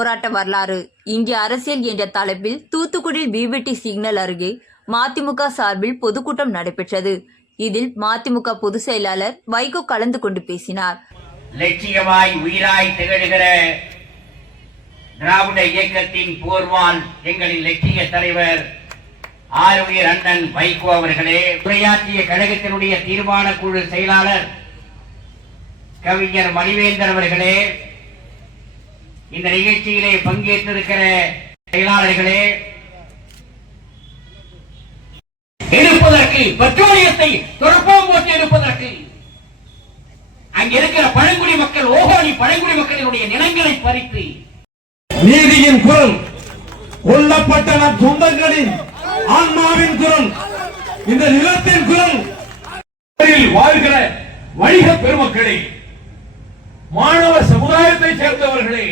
போராட்ட வரலாறு. இங்கே அரசியல் என்ற தலைப்பில் தூத்துக்குடி பிபிடி சிக்னல் அருகே மதிமுக சார்பில் பொதுக்கூட்டம் நடைபெற்றது. இதில் மதிமுக பொதுச் செயலாளர் வைகோ கலந்து கொண்டு பேசினார். லட்சியமாய் உயிராய் திகழ்கிற திராவிட இயக்கத்தின் போர்வால் எங்களின் லட்சிய தலைவர் ஆறுயிர் அண்ணன் வைகோ அவர்களே. உரையாற்றிய கழகத்தினுடைய தீர்மான குழு செயலாளர் கவிஞர் மணிவேந்தர் அவர்களே. இந்த நிகழ்ச்சியிலே பங்கேற்றிருக்கிற செயலாளர்களே எடுப்பதற்கு பெட்ரோலியத்தை துறப்போம் போட்டு எடுப்பதற்கு அங்க இருக்கிற பழங்குடி மக்கள் ஓஹோனி பழங்குடி மக்களினுடைய நிலங்களை பறித்து நீதியின் குரல் கொல்லப்பட்ட நம் சொந்தங்களின் ஆன்மாவின் குரல் இந்த நிலத்தின் குரல். வாழ்கிற வணிக பெருமக்களே மாணவ சமுதாயத்தை சேர்ந்தவர்களே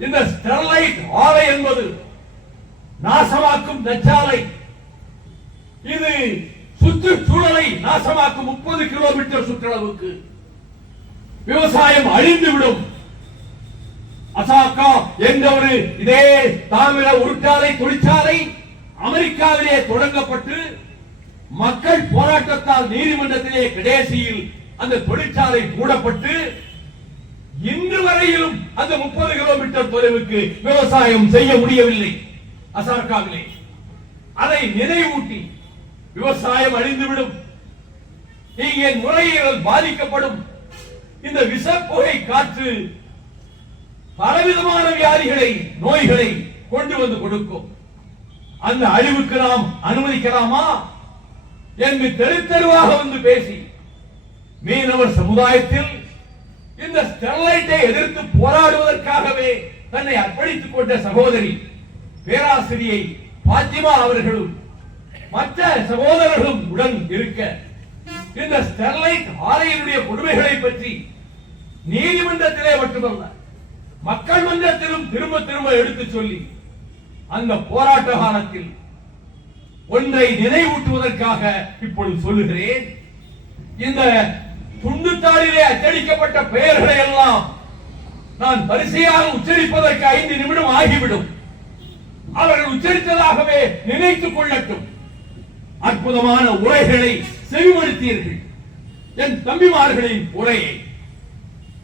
இந்த ஸ்டெர்லைட் ஆலை என்பது நாசமாக்கும் நெச்சாலை இது சுற்றுச்சூழலை நாசமாக்கும் முப்பது கிலோமீட்டர் சுற்றளவுக்கு விவசாயம் அழிந்துவிடும். அசாக்கா என்ற ஒரு இதே தாமிர உருட்டாலை தொழிற்சாலை அமெரிக்காவிலே தொடங்கப்பட்டு மக்கள் போராட்டத்தால் நீதிமன்றத்திலே கடைசியில் அந்த தொழிற்சாலை மூடப்பட்டு இன்று வரையிலும் அந்த முப்பது கிலோமீட்டர் தொலைவுக்கு விவசாயம் செய்ய முடியவில்லை. அசார்காவிலே. அதை நினைவூட்டி விவசாயம் அழிந்துவிடும். இங்கே நுரையீரல் பாதிக்கப்படும். இந்த விஷப்புகை காற்று பலவிதமான வியாதிகளை நோய்களை கொண்டு வந்து கொடுக்கும். அந்த அழிவுக்கு நாம் அனுமதிக்கலாமா? என்று தெருத்தெருவாக வந்து பேசி மீனவர் சமுதாயத்தில் இந்த ஸ்டெர்லைட்டை எதிர்த்து போராடுவதற்காகவே தன்னை அர்ப்பணித்துக் கொண்ட சகோதரி பேராசிரியை பாத்திமா அவர்களும் மற்ற சகோதரர்களும் உடன் இருக்க இந்த ஸ்டெர்லைட் ஆலையினுடைய கொடுமைகளை பற்றி நீதிமன்றத்திலே மட்டுமல்ல மக்கள் மன்றத்திலும் திரும்ப திரும்ப எடுத்துச் சொல்லி அந்த போராட்ட காலத்தில் ஒன்றை நினைவூட்டுவதற்காக இப்பொழுது சொல்லுகிறேன். இந்த துண்டுத்தாளிலே அச்சடிக்கப்பட்ட பெயர்களை எல்லாம் நான் வரிசையாக உச்சரிப்பதற்கு ஐந்து நிமிடம் ஆகிவிடும். அவர்கள் உச்சரித்ததாகவே நினைத்துக் கொள்ளட்டும். அற்புதமான உரைகளை செவிமடுத்தீர்கள். என் தம்பிமார்களின் உரையை.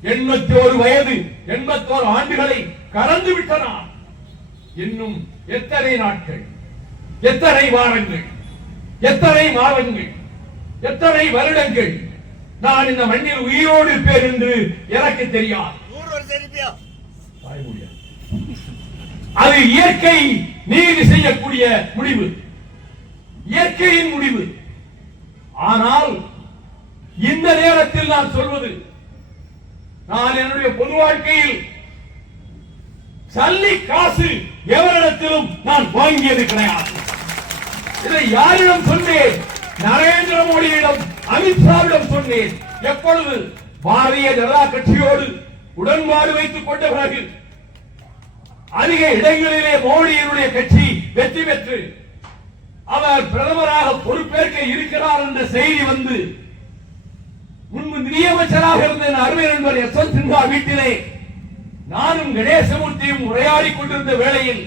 எண்பத்தி ஒரு வயது எண்பத்தோரு ஆண்டுகளை கடந்து விட்டனான் இன்னும் எத்தனை நாட்கள்? எத்தனை வாரங்கள்? எத்தனை மாதங்கள்? எத்தனை வருடங்கள்? நான் இந்த மண்ணில் உயிரோடு இருப்பேன் என்று எனக்கு தெரியாது. அது இயற்கை நீதி செய்யக்கூடிய முடிவு. இயற்கையின் முடிவு. ஆனால் இந்த நேரத்தில் நான் சொல்வது நான் என்னுடைய பொது வாழ்க்கையில் சல்லி காசு எவரிடத்திலும் நான் வாங்கியது கிடையாது. இதை யாரிடம் சொன்னேன்? நரேந்திர மோடியிடம். அமித்ஷாவிடம் சொன்னேன் எப்பொழுது பாரதிய ஜனதா கட்சியோடு உடன்பாடு வைத்துக் கொண்ட பிறகு அதிக இடங்களிலே மோடியினுடைய கட்சி வெற்றி பெற்று அவர் பிரதமராக பொறுப்பேற்க இருக்கிறார் என்ற செய்தி வந்து முன்பு நிதியமைச்சராக இருந்த அருமை நண்பர் யஸ்வந்த் சின்ஹா வீட்டிலே நானும் கணேசமூர்த்தியும் உரையாடிக் கொண்டிருந்த வேளையில்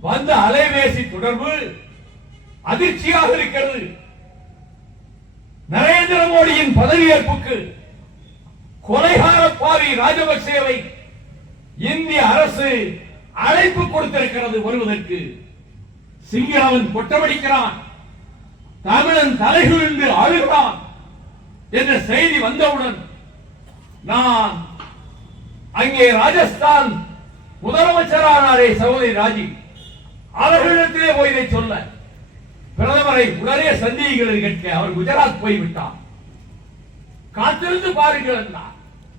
வந்த அலைபேசி தொடர்பு அதிர்ச்சியாக இருக்கிறது. நரேந்திர மோடியின் பதவியேற்புக்கு கொலைகார பாவி ராஜபக்சேவை இந்திய அரசு அழைப்பு கொடுத்திருக்கிறது வருவதற்கு. சிங்களவன் கொட்டமடிக்கிறான் தமிழன் தலைகுனிந்து அழுகிறான் என்ற செய்தி வந்தவுடன் நான் அங்கே ராஜஸ்தான் முதலமைச்சரானாரே சகோதரி ராஜி. அவர்களிடத்திலே போய் இதை சொல்ல. பிரதமரை உடனே சந்தியுங்கள் கேட்க அவர் குஜராத் போய்விட்டார் காத்திருந்து பாருங்கள் என்றார்.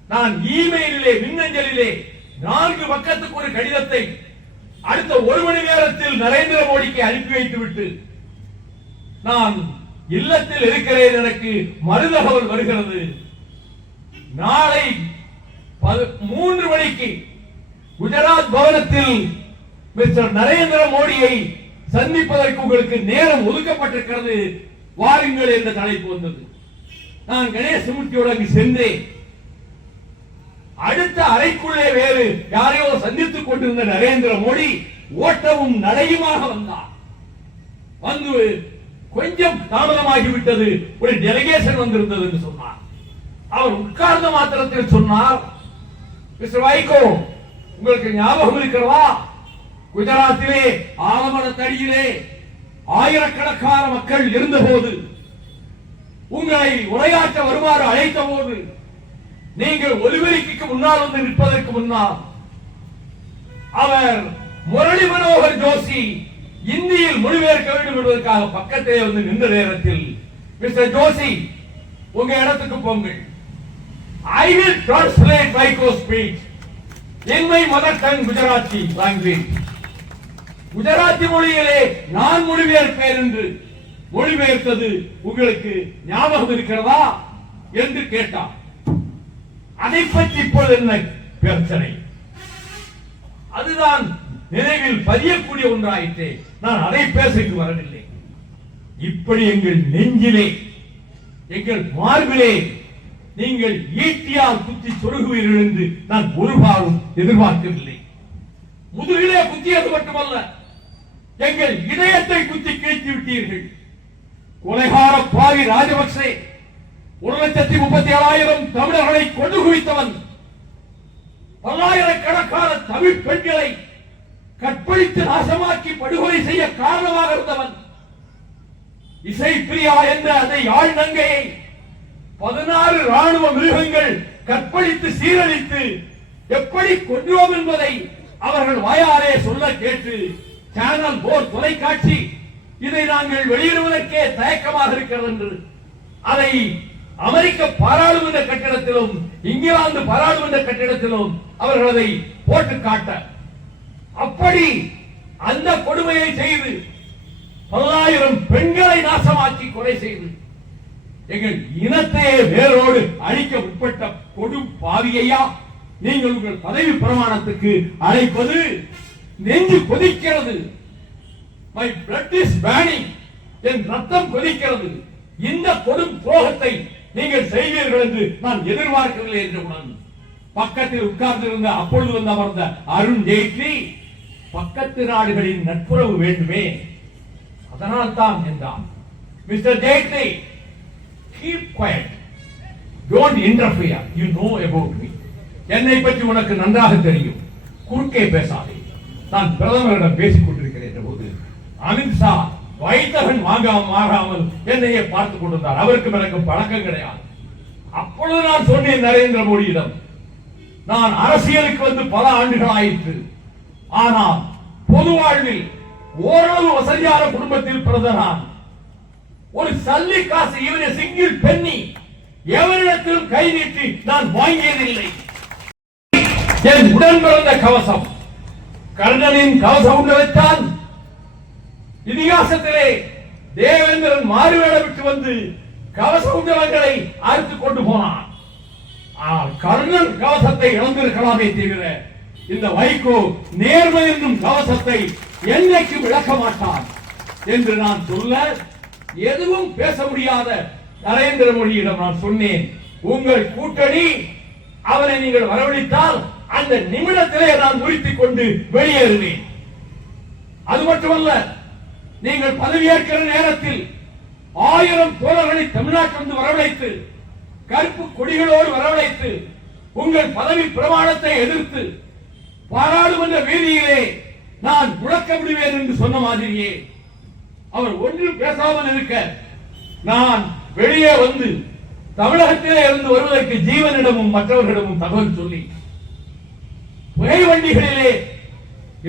நான் இமெயிலிலே மின்னஞ்சலிலே நான்கு பக்கத்துக்கு ஒரு கடிதத்தை அடுத்த ஒரு மணி நேரத்தில் நரேந்திர மோடிக்கு அனுப்பி வைத்து விட்டு நான் இல்லத்தில் இருக்கிறேன் எனக்கு மறுதகவல் வருகிறது நாளை மூன்று மணிக்கு குஜராத் பவனத்தில் மிஸ்டர் நரேந்திர மோடியை சந்திப்பதற்கு உங்களுக்கு நேரம் ஒதுக்கப்பட்டிருக்கிறது. வாருங்கள் என்ற தலைப்பு வந்தது. நான் கணேசமூர்த்தியோடு அங்கு சென்றேன். அடுத்த அறைக்குள்ளே வேறு யாரையோ சந்தித்துக் கொண்டிருந்த நரேந்திர மோடி ஓட்டமும் நடையுமாக வந்தார் வந்து கொஞ்சம் தாமதமாகிவிட்டது. ஒரு டெலிகேஷன் வந்திருந்தது என்று சொன்னார். அவர் உட்கார்ந்த மாத்திரத்தில் சொன்னார் மிஸ்டர் வைகோ உங்களுக்கு ஞாபகம் இருக்கிறவா குஜராத்திலே ஆலமரத்தடியிலே ஆயிரக்கணக்கான மக்கள் இருந்தபோது உங்களை உரையாற்ற வருமாறு அழைத்த போது நீங்கள் ஒலிபெருக்கிக்கு முன்னால் வந்து நிற்பதற்கு முன்னால் அவர் முரளி மனோகர் ஜோஷி இந்தியில் மொழிபெயர்க்க வேண்டும் என்பதற்காக பக்கத்திலே வந்து நின்ற நேரத்தில் மிஸ்டர் ஜோஷி உங்க இடத்துக்கு போங்கள். I will translate micro speech in my mother tongue Gujarati language Gujarati மொழியிலே நான் மொழிபெயர்ப்பேன் என்று மொழிபெயர்த்தது உங்களுக்கு ஞாபகம் இருக்கிறதா என்று கேட்டார். அதை பற்றி இப்பொழுது என்ன பிரச்சனை? அதுதான் நினைவில் பதியக்கூடிய ஒன்றாயிற்றே. நான் அதை பேசிட்டு வரவில்லை. இப்படி எங்கள் நெஞ்சிலே எங்கள் மார்பிலே நீங்கள் ஈட்டியால் குத்தி சொருகுவீர்கள் என்று நான் ஒரு எதிர்பார்க்கவில்லை. முதுகிலே குத்தியது மட்டுமல்ல எங்கள் இதயத்தை குத்தி கிழித்து விட்டீர்கள். கொலைகார பாவி ராஜபக்சே ஒரு லட்சத்தி முப்பத்தி ஏழாயிரம் தமிழர்களை கொண்டு குவித்தவன் பல்லாயிரக்கணக்கான தமிழ் பெண்களை கற்பழித்து நாசமாக்கி படுகொலை செய்ய காரணமாக இருந்தவன் இசைப்பிரியா என்ற அந்த யாழ் நங்கையை பதினாறு ராணுவ மிருகங்கள் கற்பழித்து சீரழித்து எப்படி கொன்றோம் என்பதை அவர்கள் வாயாலே சொல்ல கேட்டு சேனல் போர் தொலைக்காட்சி. இதை நாங்கள் வெளியிடுவதற்கே தயக்கமாக இருக்கிறது என்று அதை அமெரிக்க பாராளுமன்ற கட்டிடத்திலும் இங்கிலாந்து பாராளுமன்ற கட்டிடத்திலும் அவர்கள் அதை போட்டு காட்ட. அப்படி அந்த கொடுமையை செய்து பல்லாயிரம் பெண்களை நாசமாக்கி கொலை செய்து எங்கள் இனத்தையே வேரோடு அழிக்க உட்பட்ட கொடும் பாவியையா நீங்கள் உங்கள் பதவி பிரமாணத்துக்கு அழைப்பது நெஞ்சு கொதிக்கிறது. மை பிளட் இஸ் பேனிங் என் ரத்தம் கொதிக்கிறது. இந்த கொடும் துரோகத்தை நீங்கள் செய்வீர்கள் என்று நான் எதிர்பார்க்கவில்லை என்று உணர்ந்து பக்கத்தில் உட்கார்ந்திருந்த அப்பொழுது வந்து அமர்ந்த அருண் ஜெய்ட்லி பக்கத்து நாடுகளின் நட்புறவு வேண்டுமே. அதனால் தான் என்றான். Mister Jaitley keep quiet don't interfere you know about me என்னை பற்றி உனக்கு நன்றாக தெரியும். குறுக்கே பேசாதே. நான் பிரதமரிடம் பேசிக் கொண்டிருக்கிறேன் என்ற போது அமித்ஷா வைத்தகன் வாங்காமல் மாறாமல் என்னையே பார்த்துக் கொண்டிருந்தார். அவருக்கு எனக்கு பழக்கம் கிடையாது. அப்பொழுது நான் சொன்னேன் நரேந்திர மோடியிடம் நான் அரசியலுக்கு வந்து பல ஆண்டுகள் ஆயிற்று. ஆனால் பொது வாழ்வில் ஓரளவு வசதியான குடும்பத்தில் பிறந்தனான் ஒரு சல்லி காசு இவரை சிங்கிள் பெண்ணி எவரிடத்திலும் கை நீட்டி நான் வாங்கியதில்லை. என் உடன் பிறந்த கவசம். கர்ணனின் கவசம் உண்டு வைத்தான் இதிகாசத்திலே தேவேந்திரன் மாறுவேடம் விட்டு வந்து கவச உண்டவங்களை அறுத்து கொண்டு போனான். கர்ணன் கவசத்தை இழந்திருக்கலாமே தவிர இந்த வைகோ நேர்மை என்னும் கவசத்தை என்னைக்கு விளக்க மாட்டான் என்று நான் சொல்ல எதுவும் பேச முடியாத நரேந்திர மோடியிடம் நான் சொன்னேன். உங்கள் கூட்டணி அவரை நீங்கள் வரவழைத்தால் அந்த நிமிடத்திலே நான் முறித்துக் கொண்டு வெளியேறுவேன் அது மட்டுமல்ல நீங்கள் பதவியேற்கிற நேரத்தில் ஆயிரம் தோழர்களை தமிழ்நாட்டிலிருந்து வரவழைத்து கருப்பு கொடிகளோடு வரவழைத்து உங்கள் பதவி பிரமாணத்தை எதிர்த்து பாராளுமன்ற வீதியிலே நான் முழக்க விடுவேன் என்று சொன்ன மாதிரியே அவர் ஒன்றும் பேசாமல் இருக்க நான் வெளியே வந்து தமிழகத்திலே இருந்து வருவதற்கு ஜீவனிடமும் மற்றவர்களிடமும் தகவல் சொல்லி புகை வண்டிகளிலே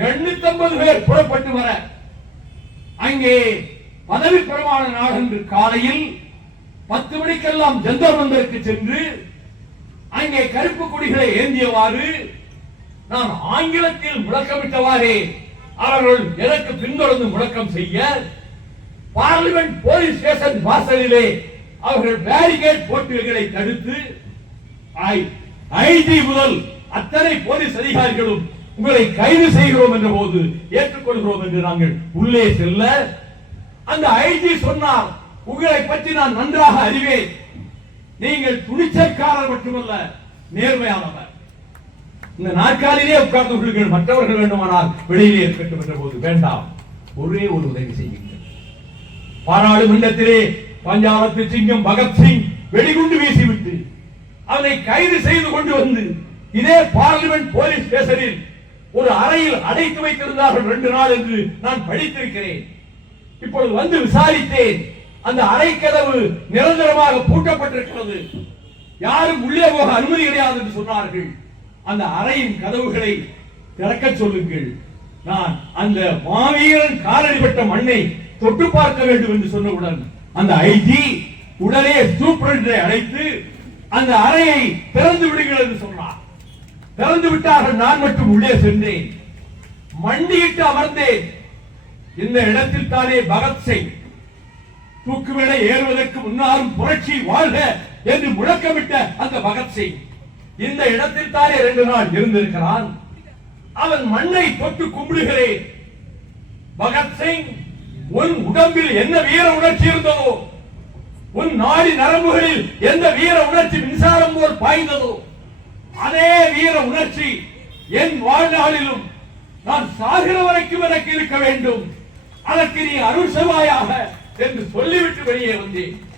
எண்ணூத்தி பேர் புறப்பட்டு வர அங்கே பதவி பிரமாண நாளன்று காலையில் பத்து மணிக்கெல்லாம் ஜந்தர் மந்தருக்கு சென்று அங்கே கருப்பு கொடிகளை ஏந்தியவாறு நான் ஆங்கிலத்தில் முழக்கமிட்டவாறே அவர்கள் எனக்கு பின்தொடர்ந்து முழக்கம் செய்ய பார்லிமெண்ட் போலீஸ் ஸ்டேஷன் வாசலிலே அவர்கள் பேரிகேட் போட்டுகளை தடுத்து ஐஜி முதல் அத்தனை போலீஸ் அதிகாரிகளும் உங்களை கைது செய்கிறோம் என்ற போது ஏற்றுக்கொள்கிறோம் என்று நாங்கள் உள்ளே செல்ல அந்த ஐஜி சொன்னார் உங்களை பற்றி நான் நன்றாக அறிவேன். நீங்கள் துணிச்சற்காரர் மட்டுமல்ல நேர்மையானவர். இந்த நாற்காலிலே உட்கார்ந்து கொள்ளுங்கள் மற்றவர்கள் வேண்டுமானால் வெளியிலே இருக்கட்டும் என்ற போது வேண்டாம் ஒரே ஒரு உதவி செய்யுங்கள். பாராளுமன்றத்திலே பஞ்சாபத்து சிங்கம் பகத்சிங் வெடிகுண்டு வீசிவிட்டு அவனை கைது செய்து கொண்டு வந்து இதே பார்லிமெண்ட் போலீஸ் ஸ்டேஷனில் ஒரு அறையில் அடைத்து வைத்திருந்தார்கள் ரெண்டு நாள் என்று நான் படித்திருக்கிறேன். இப்பொழுது வந்து விசாரித்தேன். அந்த அறை கதவு நிரந்தரமாக பூட்டப்பட்டிருக்கிறது. யாரும் உள்ளே போக அனுமதி கிடையாது என்று சொன்னார்கள். அந்த அறையின் கதவுகளை திறக்க சொல்லுங்கள். நான் அந்த மாவீரன் காலடிப்பட்ட மண்ணை தொட்டு பார்க்க வேண்டும் என்று சொன்னவுடன் அந்த ஐஜி உடனே சூப்பரண்டை அழைத்து அந்த அறையை திறந்து விடுங்கள் என்று சொன்னார். திறந்து விட்டார்கள் நான் மட்டும் உள்ளே சென்றேன். மண்டியிட்டு அமர்ந்தேன். இந்த இடத்தில் தானே பகத்சிங் தூக்குமேடை ஏறுவதற்கு முன்னாலும் புரட்சி வாழ்க என்று முழக்கமிட்ட அந்த பகத்சிங் இந்த இடத்தில் தானே ரெண்டு நாள் இருந்திருக்கிறான். அவன் மண்ணை தொட்டு கும்பிடுகிறேன். பகத்சிங் உன் உடம்பில் என்ன வீர உணர்ச்சி இருந்ததோ? உன் நாடி நரம்புகளில் எந்த வீர உணர்ச்சி மின்சாரம் போல் பாய்ந்ததோ? அதே வீர உணர்ச்சி என் வாழ்நாளிலும் நான் சாகிற வரைக்கும் எனக்கு இருக்க வேண்டும். அதற்கு நீ அருள் செவாயாக என்று சொல்லிவிட்டு வெளியே வந்தேன்.